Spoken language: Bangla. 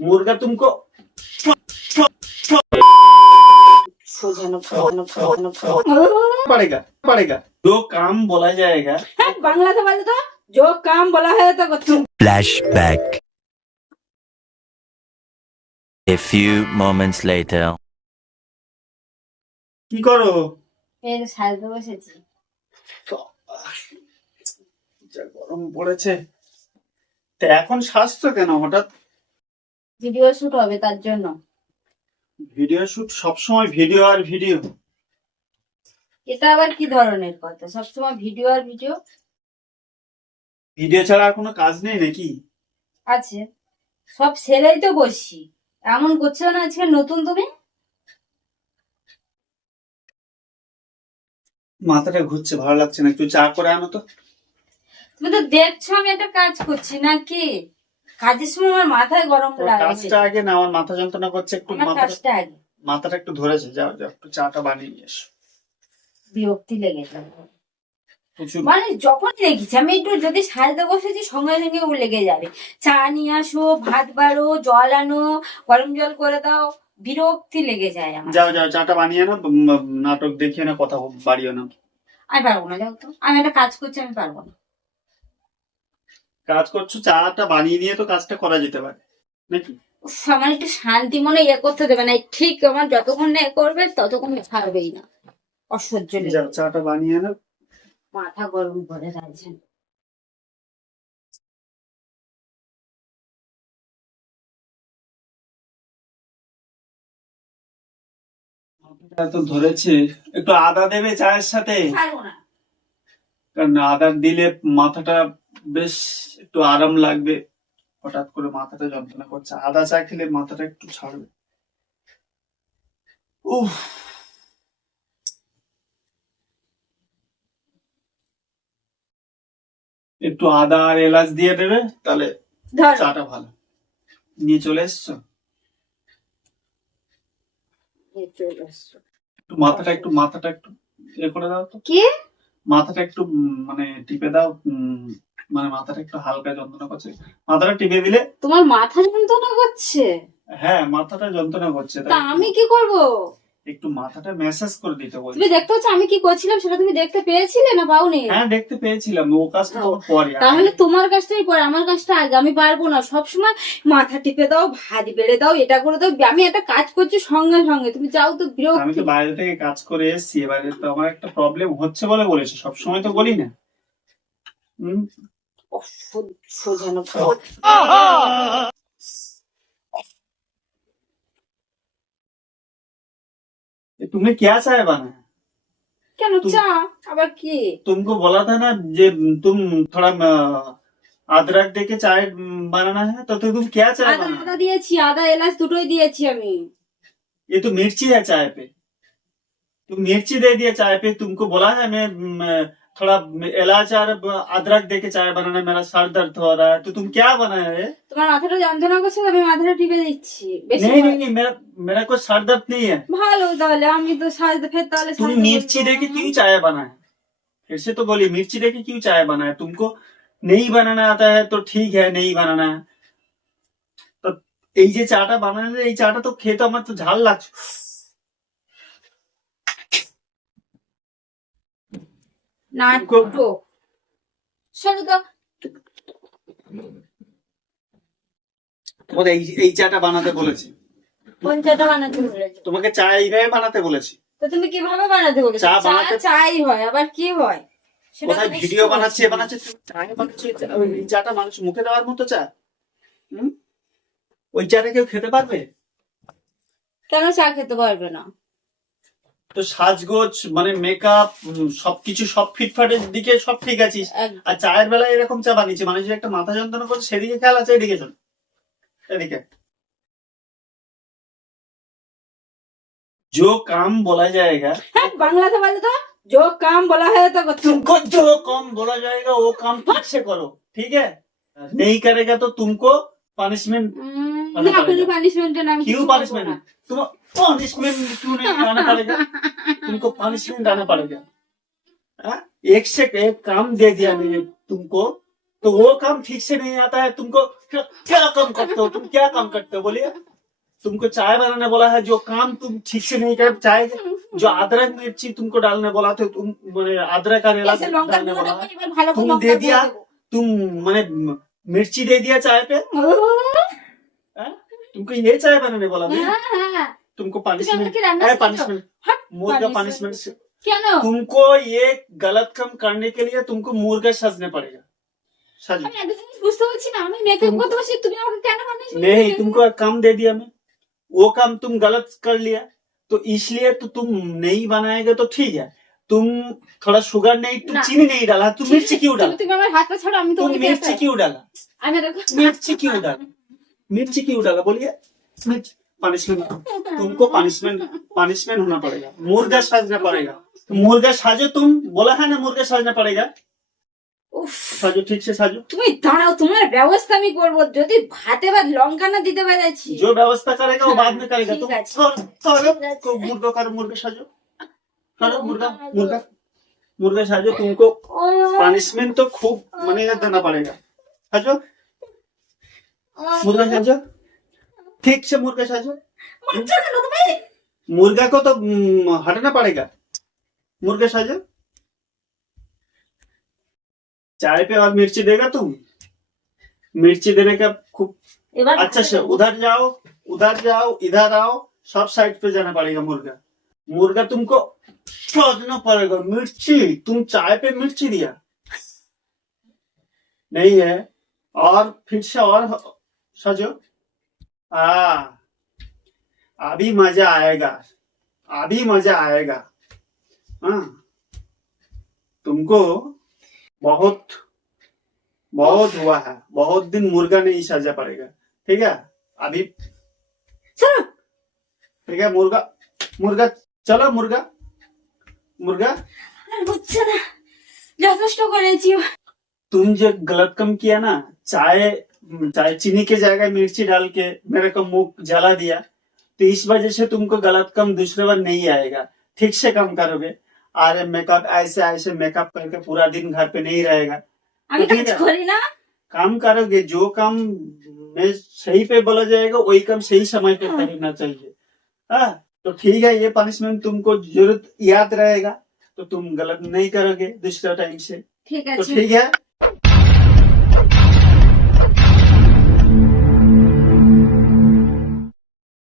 मुर्गा तुमको पड़ेगा पड़ेगा जो काम बोला जाएगा। বাংলাতে বলে তো जो काम बोला है तो করতে Flashback. A few moments later. কি করো? এর সাজতে বসেছি। যা গরম পড়েছে। তা এখন স্বাস্থ্য কেন হঠাৎ? ভিডিও শুট হবে তার জন্য। ভিডিও শুট সবসময় ভিডিও আর ভিডিও। এটা আবার কি ধরনের কথা? সবসময় ভিডিও আর ভিডিও ভিডিও ছাড়া আর কোনো কাজ নেই নাকি? আছে, সব ছেলেই তো বসছি। এমন করছো না আজকে নতুন তুমি? মাথাটা ঘুরছে, ভালো লাগছে না, একটু চা করে আনো তো। তুমি তো দেখছো আমি একটা কাজ করছি নাকি? কাজের সময় আমার মাথায় গরম লাগে। কাজটা আগে না, আমার মাথা যন্ত্রণা করছে, একটু আমার কাজটা আগে। মাথাটা একটু ধরেছে। যাও যাও একটু চাটা বানিয়ে নিয়ে এসো। বিরক্তি লেগে যাবে প্রচুর। মানে যখন দেখেছি আমি একটু যদি সাজতে বসেছি সঙ্গে সঙ্গে ও লেগে যাবে। চা নিয়ে আসো, ভাত বাড়ো, জল আনো, গরম জল করে দাও, বিরক্তি লেগে যায় আমার। যাও যাও চাটা বানিয়ে নাও, নাটক দেখিয়ে না, কথা বাড়িও না। আমি পারবো না, যাও তো। আমি একটা কাজ করছি, আমি পারবো না। কাজ করছো, চাটা বানিয়ে নিয়ে তো কাজটা করা যেতে পারে নাকি? উফ, আমার একটু শান্তি মনে করতে দেবে না। ঠিক আমার যতক্ষণ না করবে ততক্ষণ ছাড়বেই না। অসহ্য লেগে যাও চাটা বানিয়ে নাও। মাথা গরম করে রাখছেন। তো ধরেছে, একটু আদা দেবে চায়ের সাথে, পারবো না। কারণ আদা দিলে মাথাটা বেশ একটু আরাম লাগবে। হঠাৎ করে মাথাটা যন্ত্রণা করছে, আদা চা খেলে মাথাটা একটু ছাড়বে। উফ, একটু আদা আর এলাচ দিয়ে দেবে, তাহলে ধর চাটা ভালো। নিয়ে চলে এসছো? চলে আসছো। একটু মাথাটা একটু এ করে দাও তো। কি মাথাটা একটু মানে টিপে দাও। মানে মাথাটা একটু হালকা যন্ত্রণা করছে, মাথাটা টিপে দিলে। তোমার মাথা যন্ত্রণা করছে? হ্যাঁ, মাথাটা যন্ত্রণা করছে, তা আমি কি করব? একটু মাথাটা ম্যাসাজ করে দিতে বলছি। তুমি দেখতে হচ্ছে আমি কি করছিলাম সেটা তুমি দেখতে পেয়েছিলে না পাওনি? হ্যাঁ, দেখতে পেয়েছিলাম, ও কাজটা তোমার পরে। তাহলে তোমার কাজটাই পরে, আমার কাজটা আগে। আমি পারবো না সবসময় মাথা টিপে দাও, ভাত বেড়ে দাও, এটা করে দাও। আমি একটা কাজ করছি সঙ্গে সঙ্গে, তুমি যাও তো। আমি বিরক্তি। তো বাইরে থেকে কাজ করে এসেছি, এবারে তো আমার একটা প্রবলেম হচ্ছে বলে বলেছি, সবসময় তো বলি না। অসহ্য যেন। तुमने क्या चाय बनाया? কেন চা আবার কি? तुमको बोला था ना जे तुम थोड़ा अदरक देके चाय बनाना है, तो तुम क्या चाय আদা बनाया? আদা দিয়েছি, আদা এলাচ দুটোই দিয়েছি আমি। ये तो मिर्ची है चाय पे, तुम मिर्ची दे दिया चाय पे। तुमको बोला है मैं थोड़ा इलाच और अदरक देके चाय बनाना, मेरा सर दर्द हो रहा है, तो तुम क्या बनाया है? তোমার মাথাটা যন্ত্রণা করছে, আমি মাথাটা টিপে দিচ্ছি। বেশি नहीं नहीं नहीं, मेरा मेरा कोई सर दर्द नहीं है। ভালো, তাহলে আমি তো সাজতে ফের তাহলে तुम সাজতে मिर्ची বসবো। देके क्यों चाय बनाया? फिर से तो बोली मिर्ची देके क्यों चाय बनाया? तुमको नहीं बनाना आता है तो ठीक है, नहीं बनाना है तो। এই যে চাটা বানালে, এই চাটা তো খেতে আমার তো ঝাল লাগছে। না তো শোনো তো, তোমাকে এই চাটা বানাতে বলেছি। কোন চাটা বানাতে বলেছো? তোমাকে চা এইভাবে বানাতে বলেছি। তো তুমি কিভাবে বানাতে বলেছো? চা চা বানাতে- চাই হয়, আবার কি হয় সেটা কোথায় তো বুঝতে ভিডিও পারছি বানাচ্ছে না। বানাচ্ছে, চায়ে বানাচ্ছে, এই চাটা মানুষ মুখে দেওয়ার মতো চা। ওই চাটা কেউ খেতে পারবে? কেন চা খেতে পারবে না? তো সাজগোজ মানে মেকআপ সবকিছু সব ফিটফাটের দিকে সব ঠিক আছিস, আর চায়ের বেলায় এরকম চা বানিয়েছে, মানুষের একটা মাথা যন্ত্রণা করছে, সেদিকে খেয়াল আছে? এদিকে শোন, এদিকে। जो काम बोला जाएगा, হ্যাঁ, বাংলাতে বলে তো जो काम बोला है तो করতে। तुमको जो काम बोला जाएगा वो काम ठीक से करो, ठीक है? नहीं करेगा तो तुमको पनिशमेंट। না কোনো পানিশমেন্টের নাম क्यों पनिशमेंट? तुम पनिशमेंट क्यों नहीं आना पड़ेगा? तुमको पनिशमेंट आना पड़ेगा। हाँ? एक से एक काम दे दिया मैंने तुमको, तो वो काम ठीक से नहीं आता है तुमको। क्या क्या काम करते हो तुम, क्या काम करते हो बोलिए। तुमको चाय बनाने बोला है, जो काम तुम ठीक से नहीं कर, चाय जो अदरक मिर्ची तुमको डालने बोला तो तुम मैंने अदरक और ऐसे इलायची লঙ্কা डालने গুঁড়ো बोला দেবো, है, এবার ভালো করে तुम লঙ্কা दे গুঁড়ো दिया, দেবো। तुम मैंने मिर्ची दे दिया चाय पे। हैं? तुमको ये चाय बनाने बोला मैं, হ্যাঁ, হ্যাঁ। तुमको তুমি আমাকে पनिशमेंट রান্না শেখাচ্ছ? पनिशमेंट হাট, मुर्गा punishment। पनिशमेंट। কেন? तुमको ये गलत काम करने के लिए तुमको मुर्गा सजने पड़ेगा। सज আমি একটা জিনিস বুঝতে পারছি না, আমি মেকআপ तुम- করতে বসে তুমি আমাকে কেন punishment नहीं, দিলে? तुमको एक काम दे दिया मैं, वो काम तुम गलत कर लिया तो इसलिए तो तुम नहीं बनाएगा तो ठीक है। तुम थोड़ा शुगर नहीं, तुम ना। चीनी नहीं डाला, तुम मिर्ची क्यों डाला, তুমি আমার হাত পা ছাড়ো, আমি तुम তোমাকে मिर्ची क्यों डाला, আমি এরকম- मिर्ची क्यों डाला, मिर्ची क्यों डाला बोलिए। मिर्च पनिशमेंट, तुमको पनिशमेंट होना पड़ेगा, मुर्गा साजना पड़ेगा। मुर्गा साजो, तुम बोला है ना मुर्गा साजना पड़ेगा, উফ, साजो ठीक से साजो। তুমি দাঁড়াও, তোমার ব্যবস্থা আমি করবো। যদি ভাতে ভাত লঙ্কা না দিতে পেরেছি, जो व्यवस्था करेगा वो बाद में करेगा। ठीक तुम है, करो, ठीक है। मुर्गा करो, मुर्गा साजो, करो मुर्गा मुर्गा मुर्गा साजो। तुमको ও, पनिशमेंट तो खूब मनेगा देना पड़ेगा। साजो मुर्गा साजो, ठीक से मुर्गा साजो। মারছো কেন তুমি? मुर्गा को तो हटना पड़ेगा। मुर्गा साजो, चाय पे और मिर्ची देगा तुम, मिर्ची देने का खूब এবার अच्छा से उधर जाओ, इधर आओ, सब साइड पे जाना पड़ेगा। मुर्गा मुर्गा तुमको सोचना पड़ेगा। मिर्ची, तुम चाय पे मिर्ची दिया नहीं है, और फिर से और सजो। अभी मजा आएगा, अभी मजा आएगा। हाँ, तुमको बहुत बहुत हुआ है, बहुत दिन मुर्गा नहीं सजा पड़ेगा। ठीक है, अभी চলো। ठीक है। मुर्गा मुर्गा चलो, मुर्गा मुर्गा। আর হচ্ছে না, যথেষ্ট করেছি। तुम जो गलत काम किया ना, चाय चाय चीनी के जगह मिर्ची डाल के मेरे को मुंह जला दिया, तो इस वजह से तुमको गलत काम दूसरे बार नहीं आएगा। ठीक से काम करोगे। अरे मेकअप ऐसे ऐसे मेकअप करके पूरा दिन घर पे नहीं रहेगा। আমি ঠিক কাজ আছে। করি না। काम करोगे, जो काम में सही पे बोला जाएगा वही काम सही समय पे करना चाहिए। हाँ, तो ठीक है, ये पनिशमेंट तुमको जरूरत याद रहेगा, तो तुम गलत नहीं करोगे दूसरा टाइम से। ঠিক तो আছে। ठीक है,